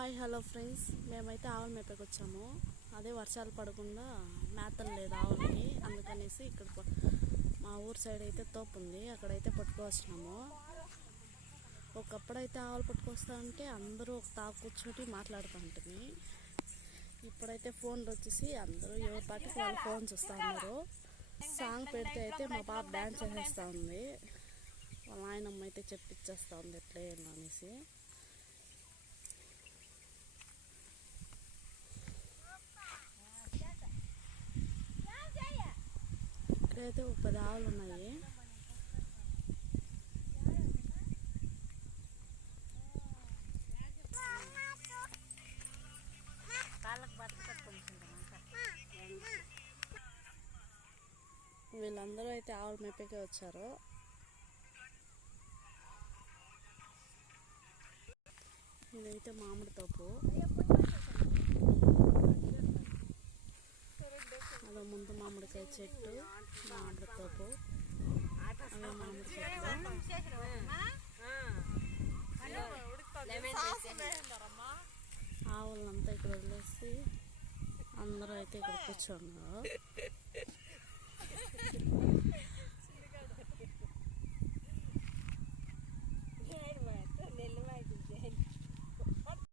Hi hello friends. మేమైతే ఆవుల మేపకి వచ్చాము. అదే వర్షాలు పడకుండా మేతలు లేదు ఆవులకి. అందుకనేసి ఇక్కడ మా ఊరు సైడ్ అయితే తోపు ఉంది. అక్కడైతే పట్టుకొచ్చినాము. ఒకప్పుడైతే ఆవులు పట్టుకొస్తా ఉంటే అందరూ ఒక తాకు కూర్చొని మాట్లాడుతుంటుంది ఇప్పుడైతే ఫోన్లు వచ్చేసి అందరూ ఎవరి పాటికి వాళ్ళు ఫోన్ చూస్తూ ఉన్నారు. సాంగ్ పెడితే అయితే మా పాప డ్యాన్స్ చేసేస్తూ ఉంది. వాళ్ళ ఆయనమ్మ అయితే చెప్పిచ్చేస్తూ ఉంది ఎట్లా అనేసి. ఇక్కడైతే ఒక పది ఆవులు ఉన్నాయి వీళ్ళందరూ అయితే ఆవుల మేపకే వచ్చారు. ఇదైతే మామిడి తోపు. అదో ముందు మామిడికాయ చెట్టు మామిడి తోపు అదో మామిడి చెట్టు. ఆవులంతా ఇక్కడ వదిలేసి అందరూ అయితే ఇక్కడ కూర్చున్నారు.